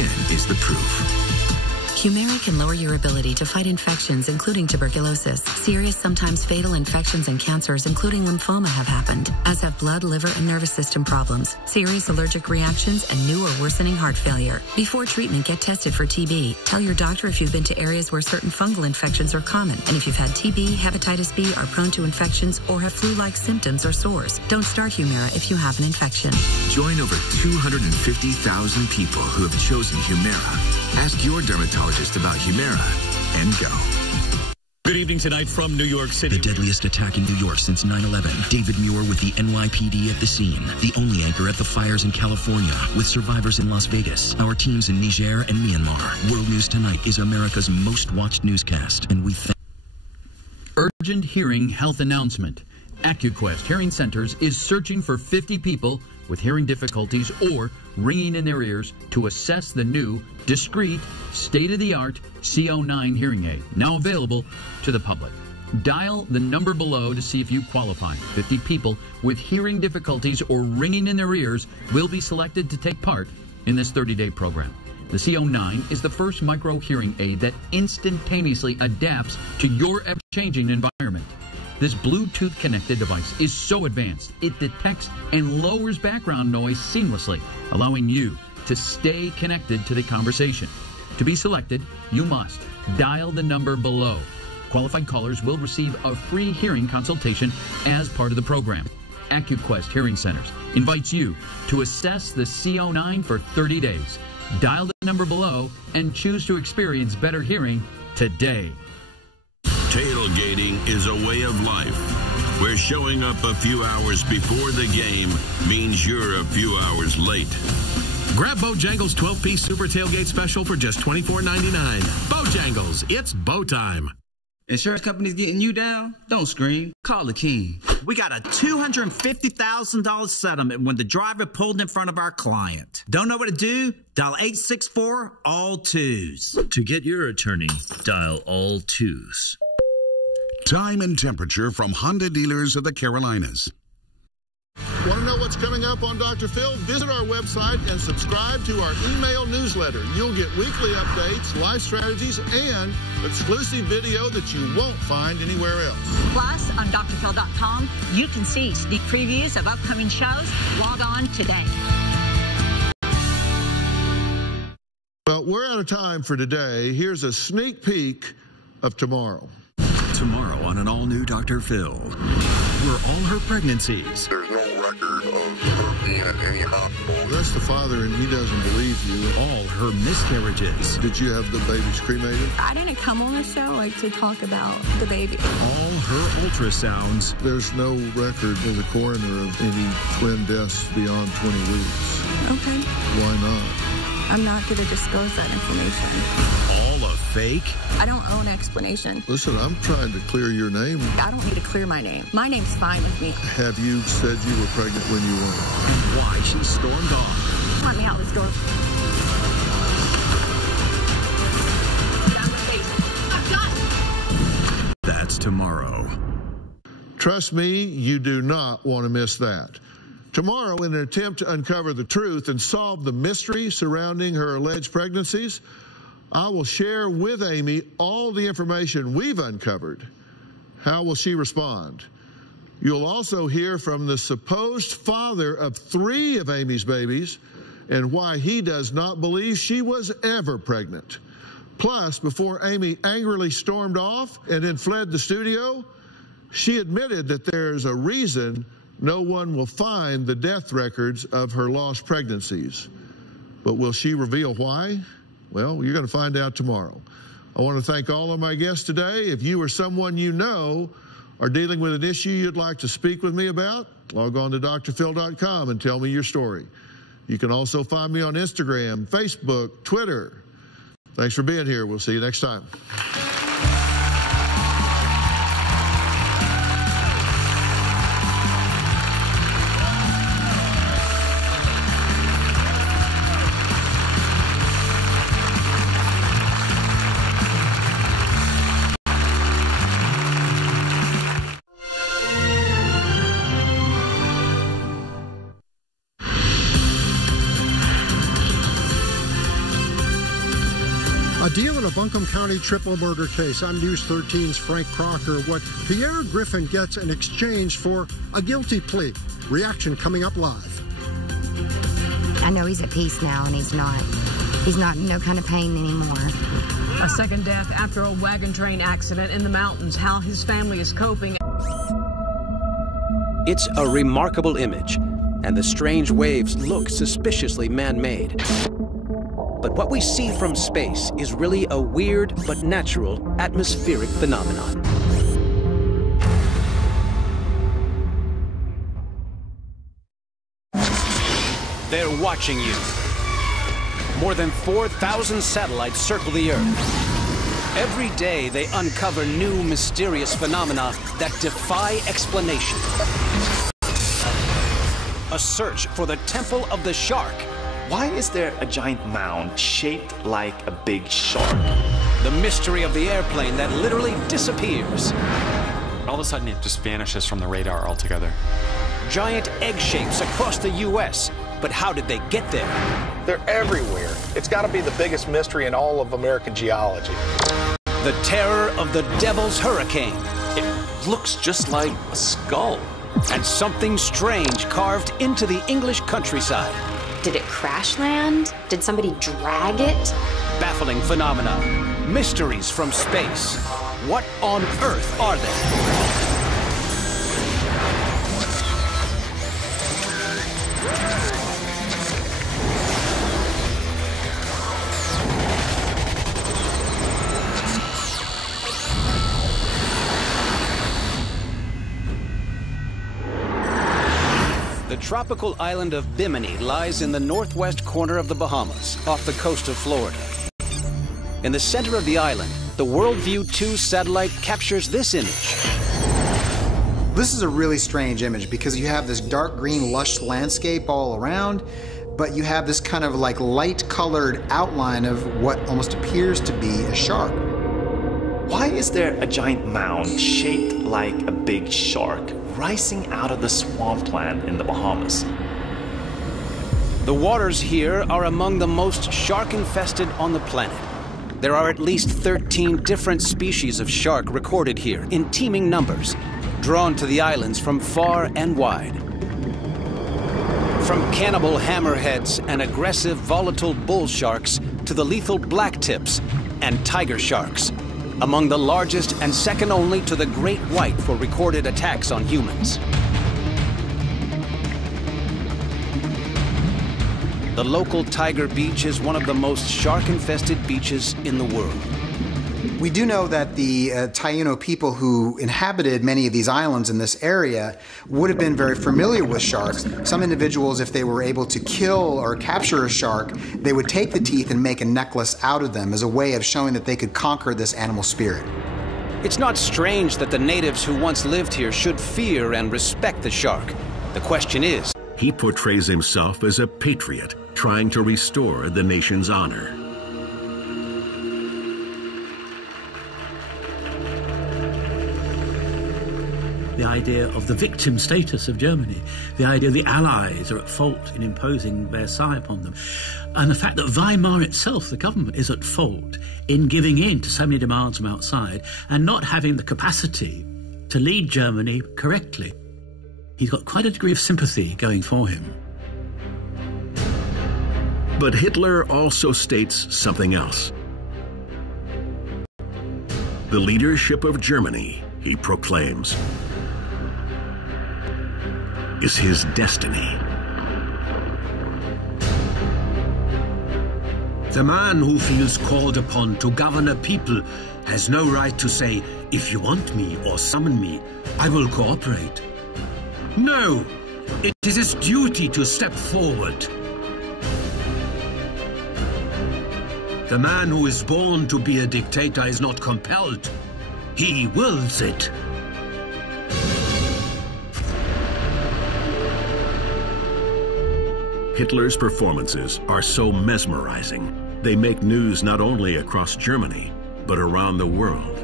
Skin is the proof. Humira can lower your ability to fight infections, including tuberculosis. Serious, sometimes fatal infections and cancers, including lymphoma, have happened, as have blood, liver, and nervous system problems, serious allergic reactions, and new or worsening heart failure. Before treatment, get tested for TB. Tell your doctor if you've been to areas where certain fungal infections are common, and if you've had TB, hepatitis B, are prone to infections, or have flu-like symptoms or sores. Don't start Humira if you have an infection. Join over 250,000 people who have chosen Humira. Ask your dermatologist about Humira and go. Good evening tonight from New York City. The deadliest attack in New York since 9/11. David Muir with the NYPD at the scene. The only anchor at the fires in California, with survivors in Las Vegas. Our teams in Niger and Myanmar. World News Tonight is America's most watched newscast, and we thank... Urgent hearing health announcement. AccuQuest Hearing Centers is searching for 50 people with hearing difficulties or ringing in their ears to assess the new, discreet, state-of-the-art CO9 hearing aid, now available to the public. Dial the number below to see if you qualify. 50 people with hearing difficulties or ringing in their ears will be selected to take part in this 30-day program. The CO9 is the first micro hearing aid that instantaneously adapts to your ever-changing environment. This Bluetooth-connected device is so advanced, it detects and lowers background noise seamlessly, allowing you to stay connected to the conversation. To be selected, you must dial the number below. Qualified callers will receive a free hearing consultation as part of the program. AccuQuest Hearing Centers invites you to assess the CO9 for 30 days. Dial the number below and choose to experience better hearing today. Tailgating is a way of life, where showing up a few hours before the game means you're a few hours late. Grab Bojangles' 12-piece Super Tailgate Special for just $24.99. Bojangles, it's bow time. Insurance company's getting you down? Don't scream. Call the king. We got a $250,000 settlement when the driver pulled in front of our client. Don't know what to do? Dial 864-ALL-2s. To get your attorney, dial all twos. Time and temperature from Honda dealers of the Carolinas. Want to know what's coming up on Dr. Phil? Visit our website and subscribe to our email newsletter. You'll get weekly updates, life strategies, and exclusive video that you won't find anywhere else. Plus, on drphil.com, you can see sneak previews of upcoming shows. Log on today. Well, we're out of time for today. Here's a sneak peek of tomorrow. Tomorrow on an all-new Dr. Phil. Were all her pregnancies? There's no record of her being at any hospital. That's the father, and he doesn't believe you. All her miscarriages. Did you have the babies cremated? I didn't come on the show to talk about the baby. All her ultrasounds. There's no record as a coroner of any twin deaths beyond 20 weeks. Okay. Why not? I'm not going to disclose that information. All a fake? I don't owe an explanation. Listen, I'm trying to clear your name. I don't need to clear my name. My name's fine with me. Have you said you were pregnant when you weren't? And why she stormed off. Let me out this door. That's tomorrow. Trust me, you do not want to miss that. Tomorrow, in an attempt to uncover the truth and solve the mystery surrounding her alleged pregnancies, I will share with Amy all the information we've uncovered. How will she respond? You'll also hear from the supposed father of 3 of Amy's babies and why he does not believe she was ever pregnant. Plus, before Amy angrily stormed off and then fled the studio, she admitted that there's a reason no one will find the death records of her lost pregnancies. But will she reveal why? Well, you're going to find out tomorrow. I want to thank all of my guests today. If you or someone you know are dealing with an issue you'd like to speak with me about, log on to drphil.com and tell me your story. You can also find me on Instagram, Facebook, Twitter. Thanks for being here. We'll see you next time. A deal in a Buncombe County triple murder case. I'm News 13's Frank Crocker. What Pierre Griffin gets in exchange for a guilty plea. Reaction coming up live. I know he's at peace now, and he's not in no kind of pain anymore. A second death after a wagon train accident in the mountains. How his family is coping. It's a remarkable image, and the strange waves look suspiciously man-made. But what we see from space is really a weird but natural atmospheric phenomenon. They're watching you. More than 4,000 satellites circle the Earth. Every day they uncover new mysterious phenomena that defy explanation. A search for the Temple of the Shark. Why is there a giant mound shaped like a big shark? The mystery of the airplane that literally disappears. All of a sudden it just vanishes from the radar altogether. Giant egg shapes across the U.S. But how did they get there? They're everywhere. It's got to be the biggest mystery in all of American geology. The terror of the Devil's Hurricane. It looks just like a skull. And something strange carved into the English countryside. Did it crash land? Did somebody drag it? Baffling phenomena. Mysteries from space. What on earth are they? The tropical island of Bimini lies in the northwest corner of the Bahamas, off the coast of Florida. In the center of the island, the WorldView 2 satellite captures this image. This is a really strange image because you have this dark green lush landscape all around, but you have this kind of like light colored outline of what almost appears to be a shark. Why is there a giant mound shaped like a big shark rising out of the swampland in the Bahamas? The waters here are among the most shark-infested on the planet. There are at least 13 different species of shark recorded here in teeming numbers, drawn to the islands from far and wide. From cannibal hammerheads and aggressive volatile bull sharks to the lethal blacktips and tiger sharks, among the largest and second only to the great white for recorded attacks on humans. The local Tiger Beach is one of the most shark-infested beaches in the world. We do know that the Taino people who inhabited many of these islands in this area would have been very familiar with sharks. Some individuals, if they were able to kill or capture a shark, they would take the teeth and make a necklace out of them as a way of showing that they could conquer this animal spirit. It's not strange that the natives who once lived here should fear and respect the shark. The question is, he portrays himself as a patriot, trying to restore the nation's honor. The idea of the victim status of Germany, the idea the Allies are at fault in imposing Versailles upon them, and the fact that Weimar itself, the government, is at fault in giving in to so many demands from outside and not having the capacity to lead Germany correctly. He's got quite a degree of sympathy going for him. But Hitler also states something else. The leadership of Germany, he proclaims, is his destiny. The man who feels called upon to govern a people has no right to say, if you want me or summon me, I will cooperate. No, it is his duty to step forward. The man who is born to be a dictator is not compelled. He wills it. Hitler's performances are so mesmerizing, they make news not only across Germany, but around the world.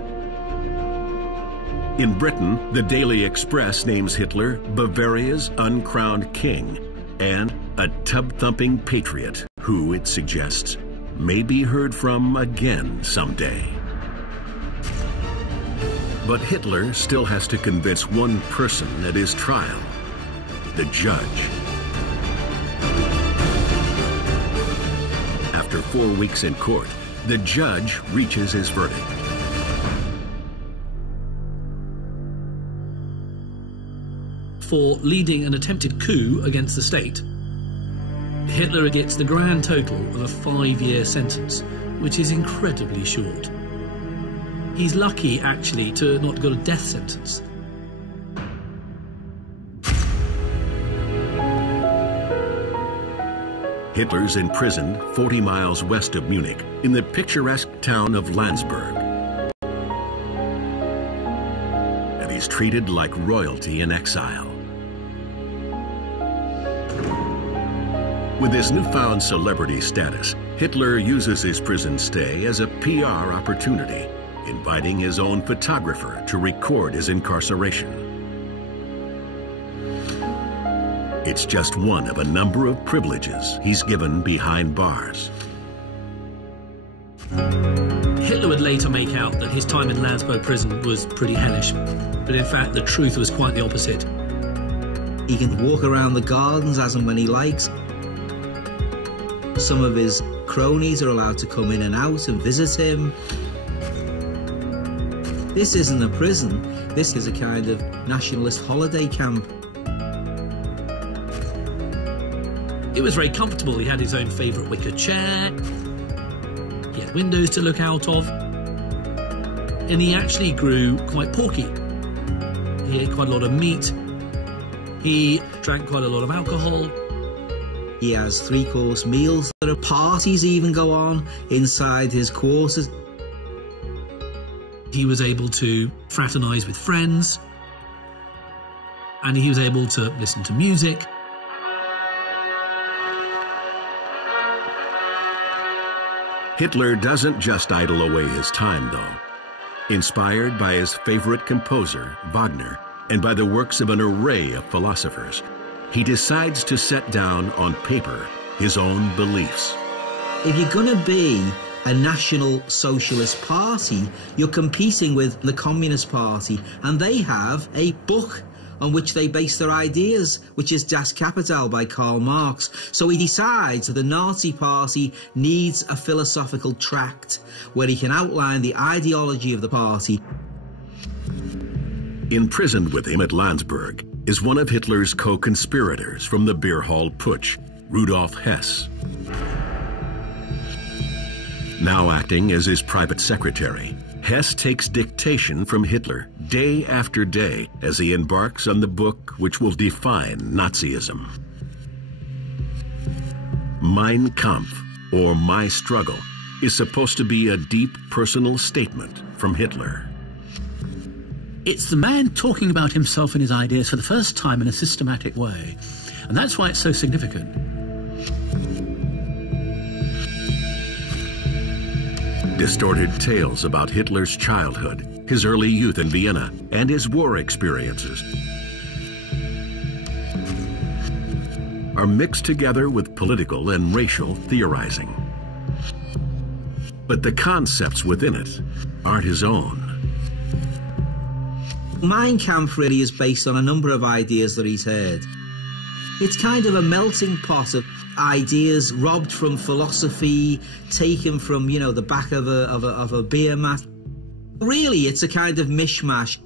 In Britain, the Daily Express names Hitler Bavaria's uncrowned king and a tub-thumping patriot who, it suggests, may be heard from again someday. But Hitler still has to convince one person at his trial, the judge. After 4 weeks in court, the judge reaches his verdict. For leading an attempted coup against the state, Hitler gets the grand total of a 5-year sentence, which is incredibly short. He's lucky, actually, to not got a death sentence. Hitler's imprisoned 40 miles west of Munich in the picturesque town of Landsberg. And he's treated like royalty in exile. With his newfound celebrity status, Hitler uses his prison stay as a PR opportunity, inviting his own photographer to record his incarceration. It's just one of a number of privileges he's given behind bars. Hitler would later make out that his time in Landsberg prison was pretty hellish, but in fact the truth was quite the opposite. He can walk around the gardens as and when he likes. Some of his cronies are allowed to come in and out and visit him. This isn't a prison, this is a kind of nationalist holiday camp. It was very comfortable. He had his own favourite wicker chair, he had windows to look out of, and he actually grew quite porky. He ate quite a lot of meat, he drank quite a lot of alcohol. He has 3-course meals. There are parties even go on inside his quarters. He was able to fraternise with friends, and he was able to listen to music. Hitler doesn't just idle away his time, though. Inspired by his favorite composer, Wagner, and by the works of an array of philosophers, he decides to set down on paper his own beliefs. If you're going to be a National Socialist Party, you're competing with the Communist Party, and they have a book on which they base their ideas, which is Das Kapital by Karl Marx. So he decides that the Nazi Party needs a philosophical tract where he can outline the ideology of the party. Imprisoned with him at Landsberg is one of Hitler's co-conspirators from the beer hall putsch, Rudolf Hess. Now acting as his private secretary, Hess takes dictation from Hitler day after day as he embarks on the book which will define Nazism. Mein Kampf, or My Struggle, is supposed to be a deep personal statement from Hitler. It's the man talking about himself and his ideas for the first time in a systematic way. And that's why it's so significant. Distorted tales about Hitler's childhood, his early youth in Vienna, and his war experiences are mixed together with political and racial theorizing. But the concepts within it aren't his own. Mein Kampf really is based on a number of ideas that he's heard. It's kind of a melting pot of ideas robbed from philosophy, taken from, you know, the back of a beer mat. Really, it's a kind of mishmash.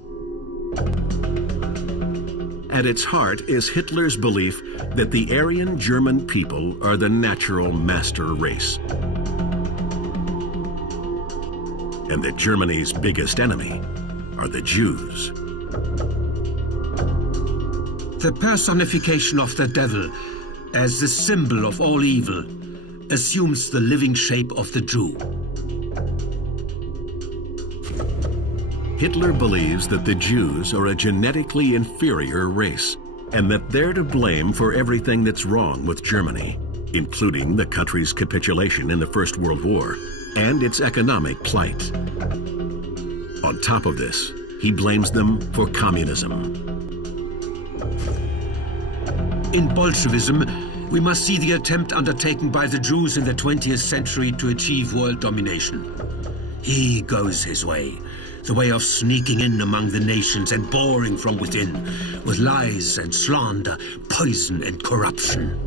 At its heart is Hitler's belief that the Aryan German people are the natural master race, and that Germany's biggest enemy are the Jews. The personification of the devil, as the symbol of all evil, assumes the living shape of the Jew. Hitler believes that the Jews are a genetically inferior race, and that they're to blame for everything that's wrong with Germany, including the country's capitulation in the First World War and its economic plight. On top of this, he blames them for communism. In Bolshevism, We must see the attempt undertaken by the Jews in the 20th century to achieve world domination. He goes his way, the way of sneaking in among the nations and boring from within, with lies and slander, poison and corruption.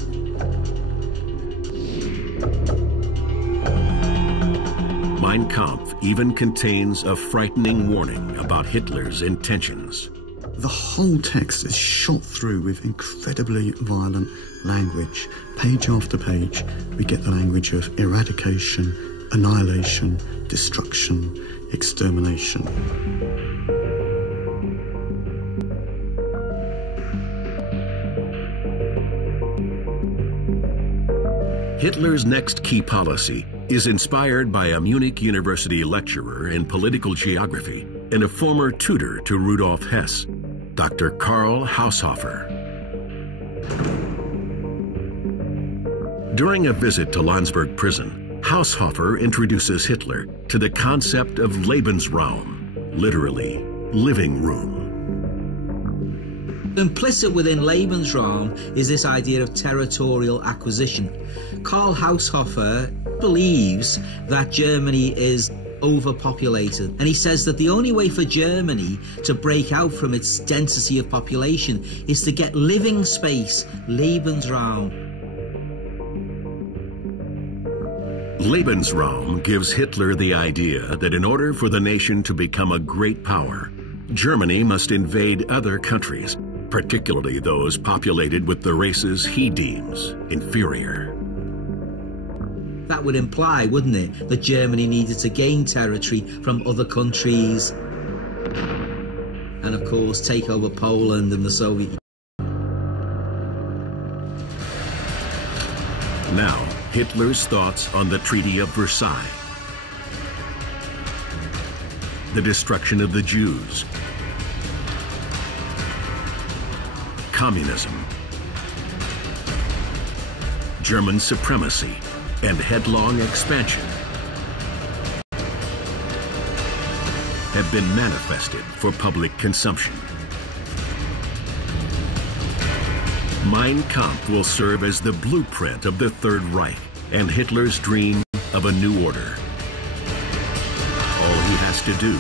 Mein Kampf even contains a frightening warning about Hitler's intentions. The whole text is shot through with incredibly violent language. Page after page, we get the language of eradication, annihilation, destruction, extermination. Hitler's next key policy is inspired by a Munich University lecturer in political geography and a former tutor to Rudolf Hess, Dr. Karl Haushofer. During a visit to Landsberg prison, Haushofer introduces Hitler to the concept of Lebensraum, literally, living room. Implicit within Lebensraum is this idea of territorial acquisition. Karl Haushofer believes that Germany is overpopulated, and he says that the only way for Germany to break out from its density of population is to get living space, Lebensraum. Lebensraum gives Hitler the idea that in order for the nation to become a great power, Germany must invade other countries, particularly those populated with the races he deems inferior. That would imply, wouldn't it, that Germany needed to gain territory from other countries and, of course, take over Poland and the Soviet Union. Now, Hitler's thoughts on the Treaty of Versailles, the destruction of the Jews, communism, German supremacy, and headlong expansion have been manifested for public consumption. Mein Kampf will serve as the blueprint of the Third Reich and Hitler's dream of a new order. All he has to do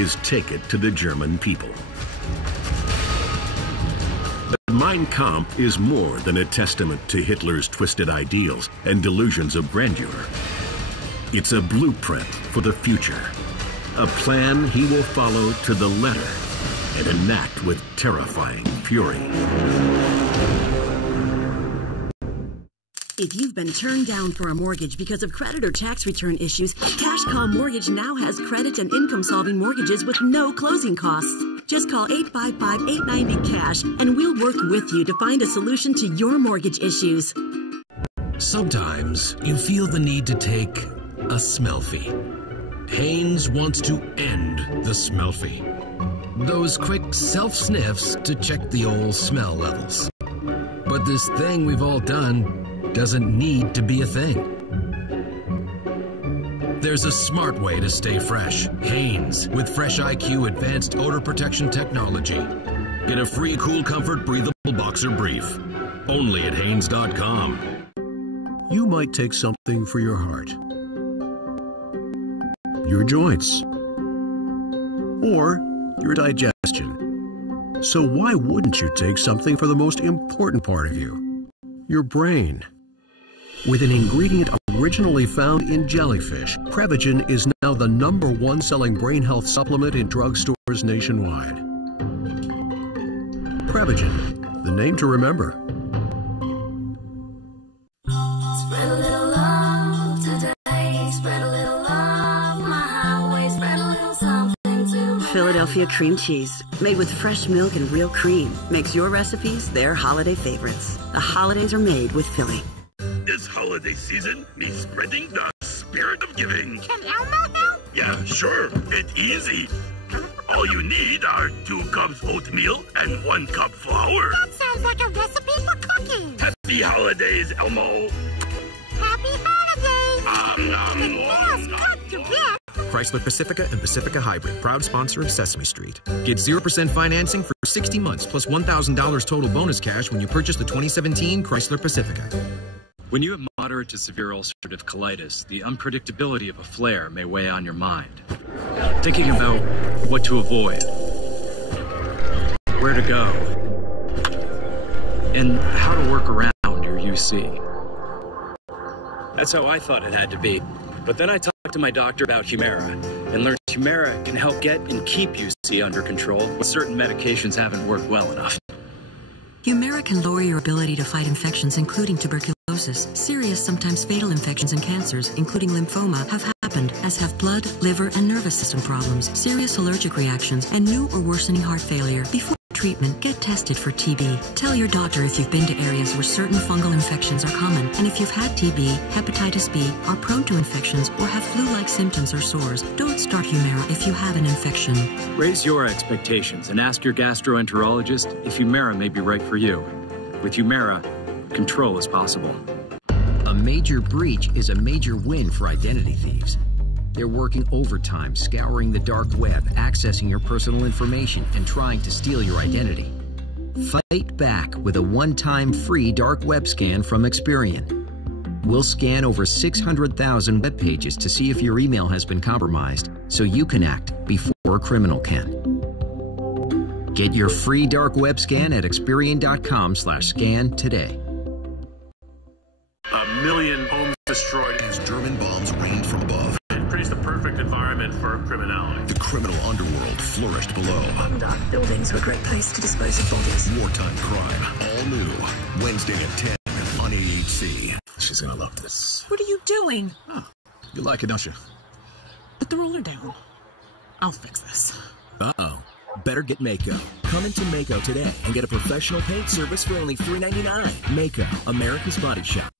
is take it to the German people. But Mein Kampf is more than a testament to Hitler's twisted ideals and delusions of grandeur. It's a blueprint for the future, a plan he will follow to the letter and enact with terrifying fury. If you've been turned down for a mortgage because of credit or tax return issues, CashCall Mortgage now has credit and income-solving mortgages with no closing costs. Just call 855-890-CASH and we'll work with you to find a solution to your mortgage issues. Sometimes you feel the need to take a smellfie. Hanes wants to end the smellfie. Those quick self-sniffs to check the old smell levels. But this thing we've all done doesn't need to be a thing. There's a smart way to stay fresh. Hanes, with Fresh IQ advanced odor protection technology. Get a free Cool Comfort breathable boxer brief. Only at Hanes.com. You might take something for your heart, your joints, or your digestion. So why wouldn't you take something for the most important part of you, your brain? With an ingredient originally found in jellyfish, Prevagen is now the #1 selling brain health supplement in drugstores nationwide. Prevagen, the name to remember. Spread a little love today. Spread a little love my highway. Spread a little something to Philadelphia cream cheese, made with fresh milk and real cream, makes your recipes their holiday favorites. The holidays are made with Philly. This holiday season means spreading the spirit of giving. Can Elmo help? Yeah, sure. It's easy. All you need are 2 cups oatmeal and 1 cup flour. That sounds like a recipe for cooking. Happy holidays, Elmo. Happy holidays. It feels good to get. Chrysler Pacifica and Pacifica Hybrid, proud sponsor of Sesame Street. Get 0% financing for 60 months plus $1,000 total bonus cash when you purchase the 2017 Chrysler Pacifica. When you have moderate to severe ulcerative colitis, the unpredictability of a flare may weigh on your mind. Thinking about what to avoid, where to go, and how to work around your UC. That's how I thought it had to be. But then I talked to my doctor about Humira and learned Humira can help get and keep UC under control when certain medications haven't worked well enough. Humira can lower your ability to fight infections, including tuberculosis. Serious, sometimes fatal infections and cancers, including lymphoma, have happened, as have blood, liver, and nervous system problems, serious allergic reactions, and new or worsening heart failure. Before treatment, get tested for TB. Tell your doctor if you've been to areas where certain fungal infections are common, and if you've had TB, hepatitis B, are prone to infections, or have flu-like symptoms or sores. Don't start Humira if you have an infection. Raise your expectations and ask your gastroenterologist if Humira may be right for you. With Humira, control is possible. A major breach is a major win for identity thieves. They're working overtime, scouring the dark web, accessing your personal information, and trying to steal your identity. Fight back with a one-time free dark web scan from Experian. We'll scan over 600,000 web pages to see if your email has been compromised, so you can act before a criminal can. Get your free dark web scan at Experian.com/scan today. 1 million homes destroyed as German bombs rained from above. It creates the perfect environment for criminality. The criminal underworld flourished below. Dark buildings were a great place to dispose of bodies. Wartime crime, all new. Wednesday at 10 on AHC. She's gonna love this. What are you doing? Oh, you like it, don't you? Put the roller down. I'll fix this. Uh-oh. Better get Mako. Come into Mako today and get a professional paint service for only $3.99. Mako, America's Body Shop.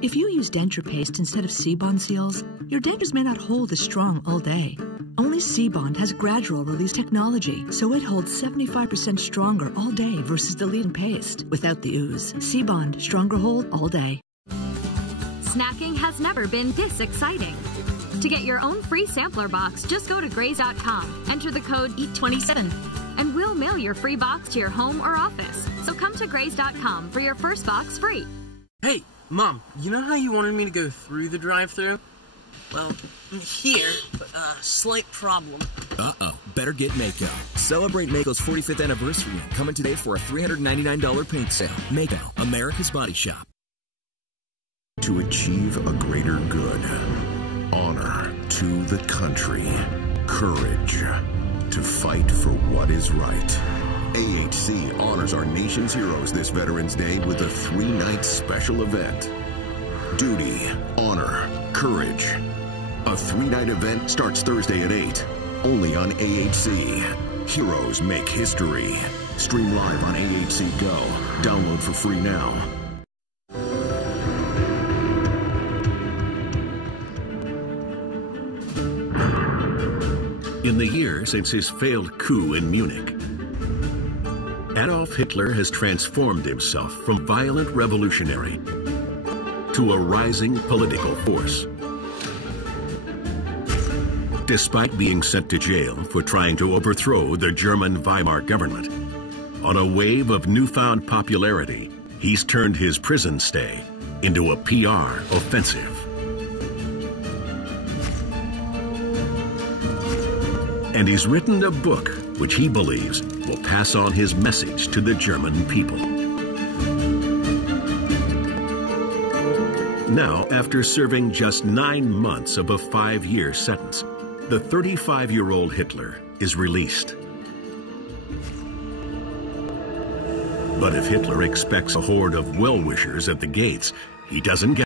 If you use denture paste instead of Seabond seals, your dentures may not hold as strong all day. Only Seabond has gradual release technology, so it holds 75% stronger all day versus the lead-in paste without the ooze. Seabond, stronger hold all day. Snacking has never been this exciting. To get your own free sampler box, just go to Graze.com, enter the code EAT27, and we'll mail your free box to your home or office. So come to Graze.com for your first box free. Hey, Mom, you know how you wanted me to go through the drive-thru? Well, I'm here, but slight problem. Uh-oh. Better get Mako. Celebrate Mako's 45th anniversary and come in today for a $399 paint sale. Mako, America's Body Shop. To achieve a greater good. Honor to the country. Courage to fight for what is right. AHC honors our nation's heroes this Veterans Day with a 3-night special event. Duty, honor, courage. A 3-night event starts Thursday at 8. Only on AHC. Heroes make history. Stream live on AHC Go. Download for free now. In the year since his failed coup in Munich, Adolf Hitler has transformed himself from violent revolutionary to a rising political force. Despite being sent to jail for trying to overthrow the German Weimar government, on a wave of newfound popularity, he's turned his prison stay into a PR offensive. And he's written a book which he believes will pass on his message to the German people. Now, after serving just 9 months of a 5-year sentence, the 35-year-old Hitler is released. But if Hitler expects a horde of well-wishers at the gates, he doesn't get